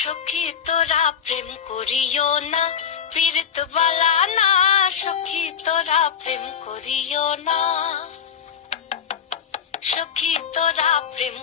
সখী তোরা প্রেম করিও না, পীড়িত বালা না। সখী তোরা প্রেম করিও না, সখী তোরা প্রেম